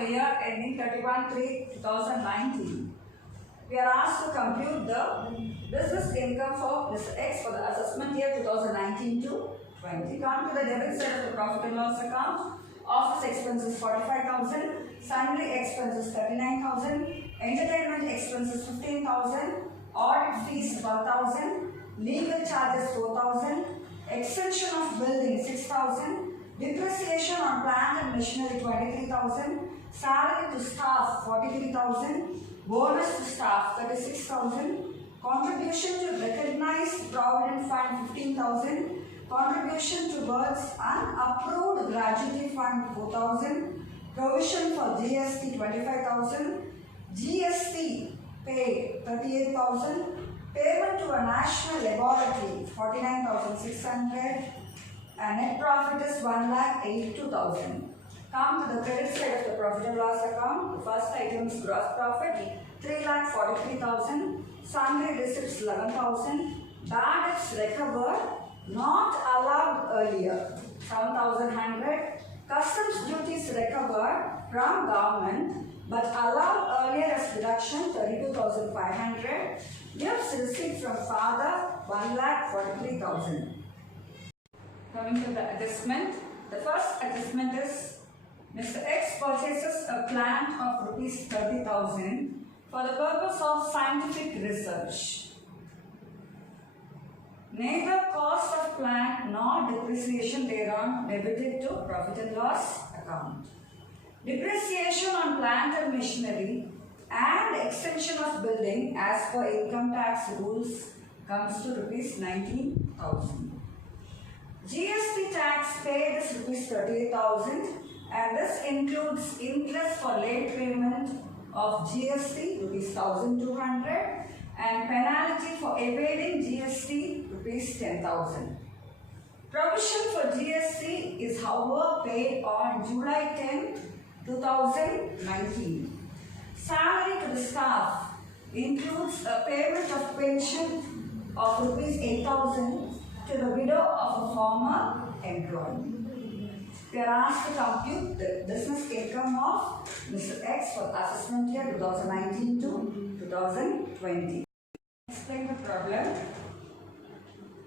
the year ending 31/3/2019. We are asked to compute the business income for Mr. X for the assessment year 2019 to 20. Come to the debit side of the profit and loss account. Office expenses 45,000, sundry expenses 39,000, entertainment expenses 15,000, audit fees 1,000, legal charges 4,000, extension of building 6,000, depreciation on plant and machinery 23,000, salary to staff 43,000, bonus to staff 36,000, contribution to recognized provident fund 15,000, contribution towards unapproved gratuity fund 4,000, provision for GST 25,000, GST paid 38,000, payment to a national laboratory 49,600, and net profit is 1,82,000. Come to the credit side of the profit and loss account. The first item is gross profit 3,43,000, sundry receipts 11,000, bad debts recovered not allowed earlier 7,100, customs duties recovered from government but allowed earlier as deduction 32,500, gifts received from father 1,43,000. Coming to the adjustment, the first adjustment is Mr. X purchases a plant of rupees 30,000 for the purpose of scientific research. Neither cost of plant nor depreciation thereon debited to profit and loss account. Depreciation on plant and machinery and extension of building as per income tax rules comes to rupees 19,000. GST tax paid is rupees 38,000 and this includes interest for late payment of GST rupees 1,200 and penalty for evading GST rupees 10,000. Provision for GST is however paid on July 10, 2019. Salary to the staff includes a payment of pension of rupees 8,000 to the widow of a former employee. We are asked to compute the business income of Mr. X for assessment year 2019 to 2020. Explain the problem.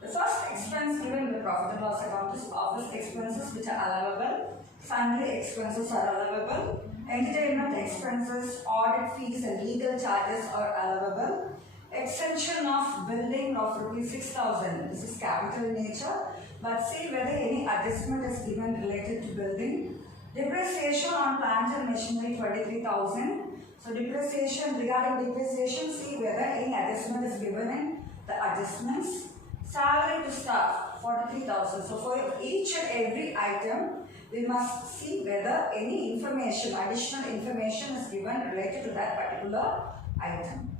The first expense given in the profit and loss account is office expenses which are allowable, sundry expenses are allowable, entertainment expenses, audit fees and legal charges are allowable, extension of building of rupees 6,000. This is capital in nature, but see whether any adjustment is given related to building. Depreciation on plant and machinery 23,000. So depreciation, regarding depreciation, see whether any adjustment is given in the adjustments. Salary to staff 43,000. So for each and every item, we must see whether any information, additional information is given related to that particular item.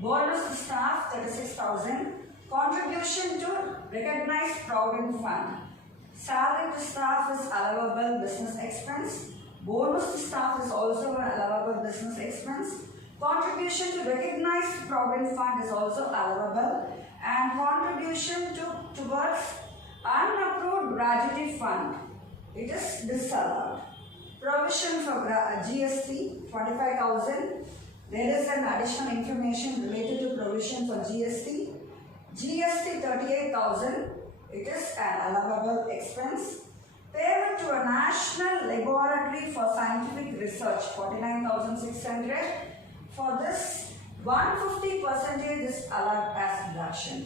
Bonus to staff 36,000. Contribution to recognized provident fund. Salary to staff is allowable business expense. Bonus to staff is also an allowable business expense. Contribution to recognized provident fund is also allowable, and contribution towards unapproved gratuity fund, it is disallowed. Provision for GST 25,000. There is an additional information related to provision for GST. GST 38,000. It is an allowable expense. Payment to a national laboratory for scientific research 49,600. For this, 150% is allowed as deduction.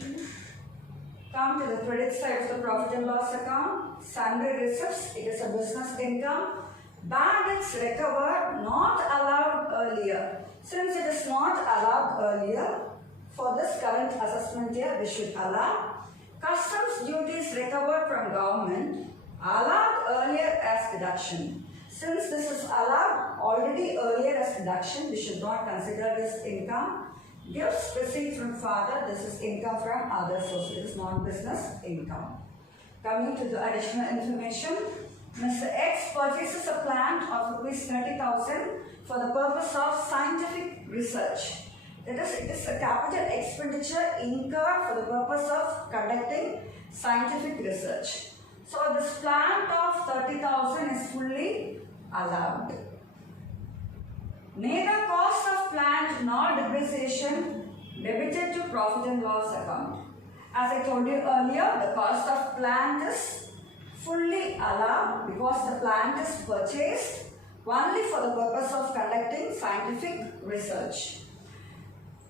Come to the credit side of the profit and loss account. Sundry receipts, it is a business income. Bad debts recovered, not allowed earlier. Since it is not allowed earlier, for this current assessment year, we should allow. Customs duties recovered from government, allowed earlier as deduction. Since this is allowed already earlier as deduction, we should not consider this income. Gifts received from father, this is income from other sources, it is non-business income. Coming to the additional information, Mr. X purchases a plant of rupees 30,000 for the purpose of scientific research. That is, it is a capital expenditure incurred for the purpose of conducting scientific research. So this plant of 30,000 is fully allowed. Neither cost of plant nor depreciation debited to profit and loss account. As I told you earlier, the cost of plant is fully allowed because the plant is purchased only for the purpose of conducting scientific research.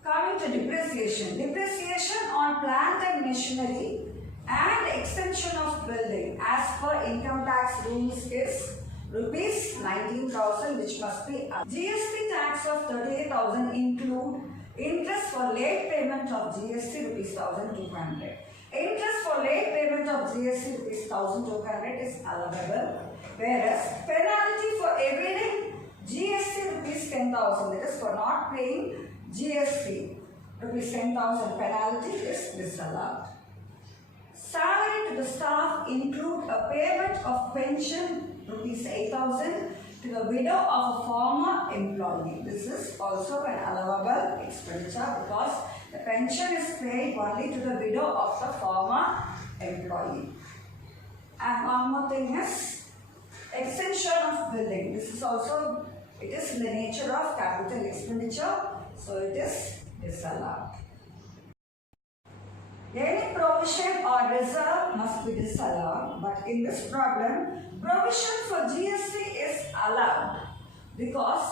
Coming to depreciation. Depreciation on plant and machinery and extension of building as per income tax rules is rupees 19,000, which must be GST tax of 38,000 include interest for late payment of GST rupees 1,200. Interest for late payment of GST rupees 1,200 is allowable, whereas penalty for evading GST rupees 10,000, that is for not paying GST rupees 10,000 penalty is disallowed. Salary to the staff include a payment of pension rupees 8,000 to the widow of a former employee. This is also an allowable expenditure because the pension is paid only to the widow of the former employee. And one more thing is extension of building. This is also, it is in the nature of capital expenditure, so it is disallowed. Any provision or reserve must be disallowed, but in this problem, provision for GST is allowed because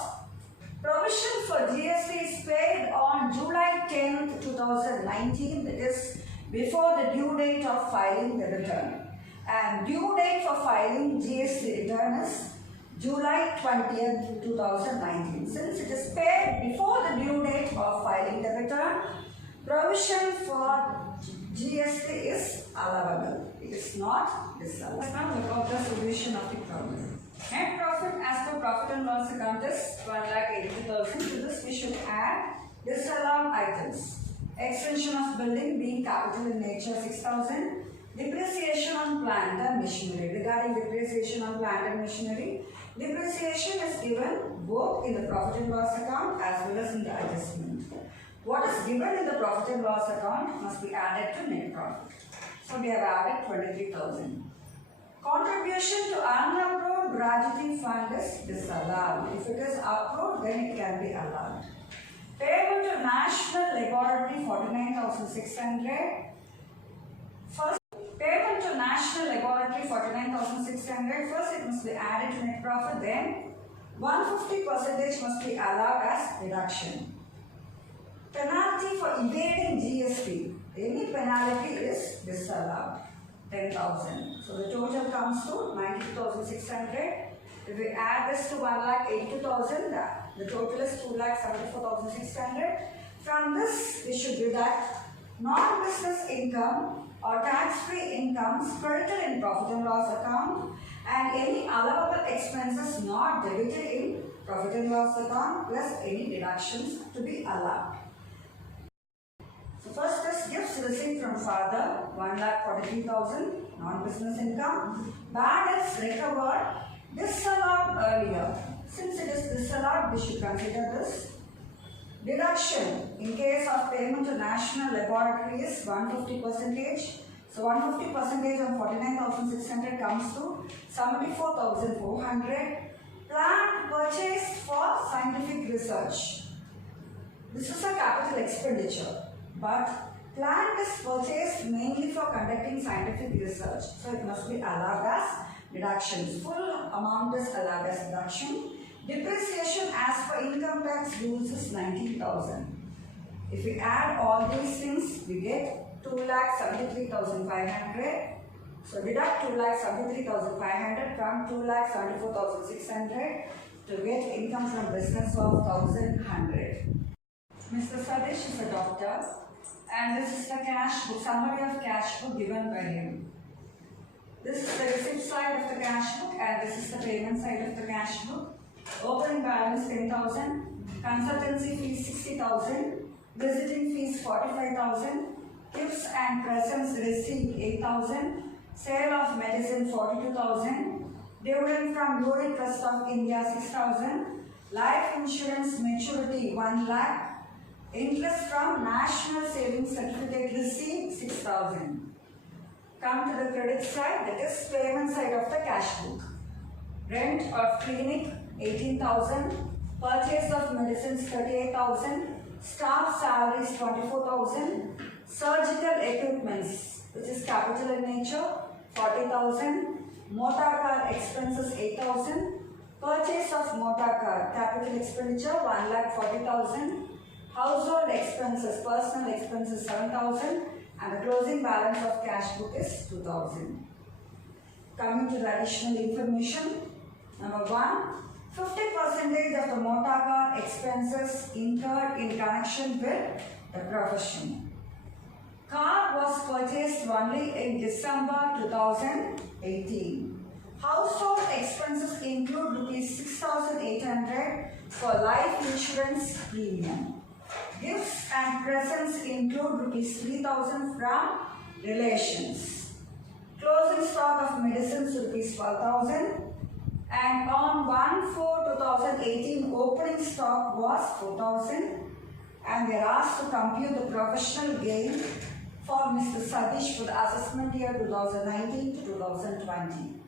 provision for GST is paid on July 10th, 2019, that is before the due date of filing the return. And due date for filing GST return is July 20th, 2019. Since it is paid before the due date of filing the return, provision for GST is allowable. It is not disallowed. Let's now look at the solution of the problem. Net profit as per profit and loss account is 1,80,000. To this we should add disallowed items. Extension of building being capital in nature 6,000. Depreciation on plant and machinery. Regarding depreciation on plant and machinery, depreciation is given both in the profit and loss account as well as in the adjustment. What is given in the profit and loss account must be added to net profit. So we have added 23,000. Contribution to unapproved gratuity fund is disallowed. If it is approved, then it can be allowed. Payable to National Laboratory 49,600. First, payment to National Laboratory 49,600. First, it must be added to net profit. Then, 150% must be allowed as deduction. Penalty for evading GST. Any penalty is disallowed. 10,000. So the total comes to 92,600. If we add this to 1,82,000, the total is 2,74,600. From this, we should deduct non-business income or tax-free incomes credited in profit and loss account and any allowable expenses not debited in profit and loss account plus any deductions to be allowed. So first is gifts received from father, 1,43,000, non-business income. Bad debts recovered, disallowed earlier. Since it is disallowed, we should consider this. Deduction in case of payment to National Laboratory is 150%. So 150% on 49,600 comes to 74,400. Plant purchased for scientific research. This is a capital expenditure, but plant is purchased mainly for conducting scientific research. So it must be allowed as deductions. Full amount is allowed as deduction. Depreciation as per income tax rules is 19,000. If we add all these things, we get 2,73,500. So deduct 2,73,500 from 2,74,600 to get income from business of 1,100. Mr. Sadish is a doctor, and this is the cash book, summary of cash book given by him. This is the receipt side of the cash book, and this is the payment side of the cash book. Opening balance 10,000, consultancy fees 60,000, visiting fees 45,000, gifts and presents received 8,000, sale of medicine 42,000, dividend from Unit Trust of India 6,000, life insurance maturity 1 lakh, interest from National Savings Certificate received 6,000. Come to the credit side, that is payment side of the cash book. Rent of clinic 18,000, Purchase of medicines 38,000. Staff salaries 24,000. Surgical equipments, which is capital in nature, 40,000. Motor car expenses 8,000. Purchase of motor car, capital expenditure 1,40,000. Household expenses, personal expenses 7,000. And the closing balance of cash book is 2,000. Coming to the additional information. Number 1. 50% of the motor car expenses incurred in connection with the profession. Car was purchased only in December 2018. Household expenses include rupees 6,800 for life insurance premium. Gifts and presents include rupees 3,000 from relations. Closing stock of medicines rupees 12,000. And on 1/4/2018, opening stock was 4,000. And we are asked to compute the professional gain for Mr. Sadish for the assessment year 2019 to 2020.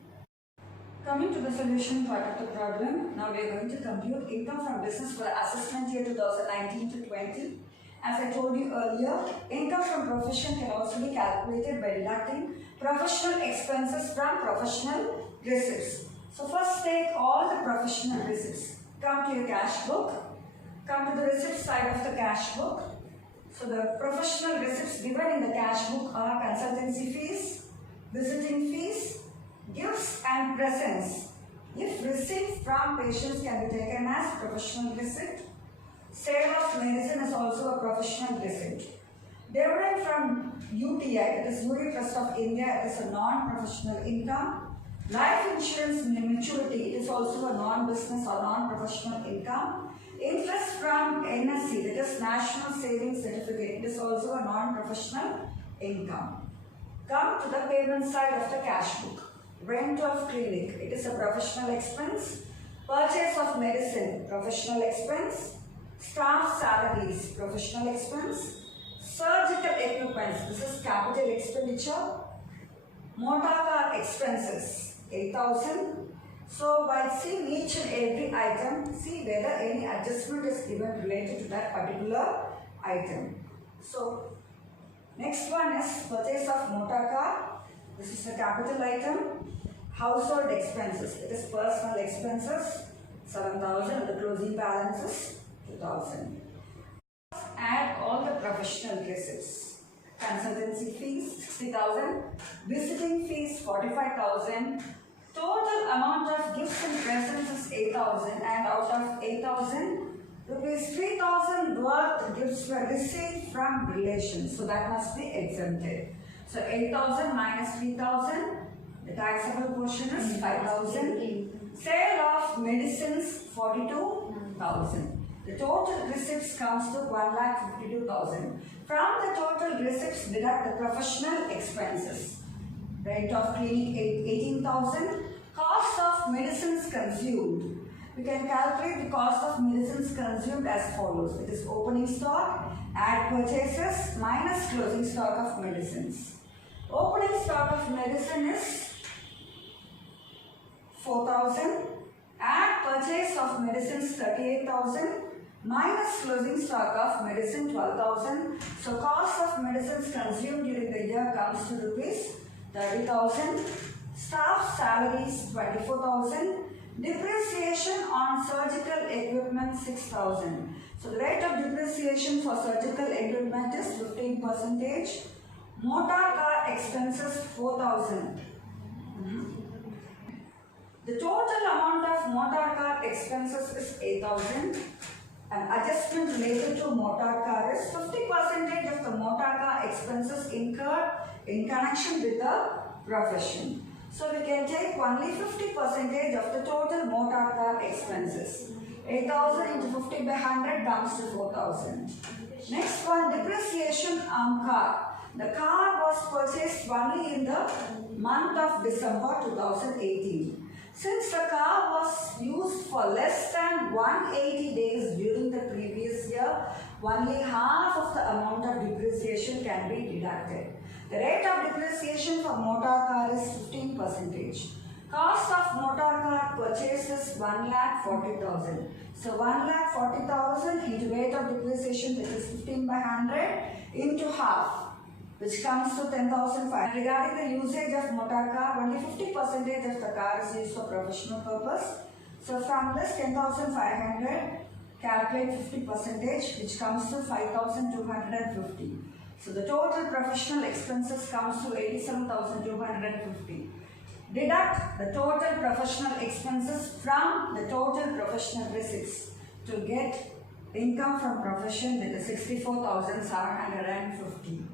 Coming to the solution part of the problem, now we are going to compute income from business for the assessment year 2019 to 20. As I told you earlier, income from profession can also be calculated by deducting professional expenses from professional receipts. So first take all the professional receipts. Come to your cash book. Come to the receipt side of the cash book. So the professional receipts given in the cash book are consultancy fees, visiting fees, gifts and presents. If receipts from patients can be taken as professional receipt. Sale of medicine is also a professional receipt. Dividend from UTI, that is Unit Trust of India, is a non-professional income. Life insurance maturity, it is also a non-business or non-professional income. Interest from NSC, that is National Savings Certificate, it is also a non-professional income. Come to the payment side of the cash book. Rent of clinic, it is a professional expense. Purchase of medicine, professional expense. Staff salaries, professional expense. Surgical equipment, this is capital expenditure. Motor car expenses, 8,000. So while seeing each and every item, see whether any adjustment is given related to that particular item. So next one is purchase of motor car. This is a capital item. Household expenses, it is personal expenses, 7,000, and the closing balance is 2,000. Add all the professional receipts. Consultancy fees 60,000, visiting fees 45,000, total amount of gifts and presents is 8,000, and out of 8,000, rupees 3,000 worth gifts were received from relations, so that must be exempted. So 8,000 minus 3,000, the taxable portion is 5,000. Sale of medicines 42,000. The total receipts comes to 1,52,000. From the total receipts, deduct the professional expenses. Rent of clinic 18,000. Cost of medicines consumed. We can calculate the cost of medicines consumed as follows. It is opening stock, add purchases, minus closing stock of medicines. Opening stock of medicine is 4,000. Add purchase of medicines 38,000. Minus closing stock of medicine 12,000. So cost of medicines consumed during the year comes to rupees 30,000. Staff salaries 24,000. Depreciation on surgical equipment 6,000. So the rate of depreciation for surgical equipment is 15%. Motor car expenses 4,000. The total amount of motor car expenses is 8,000. An adjustment related to motor car is 50% of the motor car expenses incurred in connection with the profession. So we can take only 50% of the total motor car expenses. 8,000 into 50 by 100 comes to 4,000. Next one, depreciation on car. The car was purchased only in the month of December 2018. Since the car was used for less than 180 days during the previous year, only half of the amount of depreciation can be deducted. The rate of depreciation for motor car is 15%. Cost of motor car purchase is 1,40,000. So 1,40,000 into rate of depreciation, that is 15 by 100 into half, which comes to 10,500. Regarding the usage of motor car, only 50% of the car is used for professional purpose. So from this 10,500, calculate 50%, which comes to 5,250. So the total professional expenses comes to 87,250. Deduct the total professional expenses from the total professional receipts to get income from profession, that is 64,750.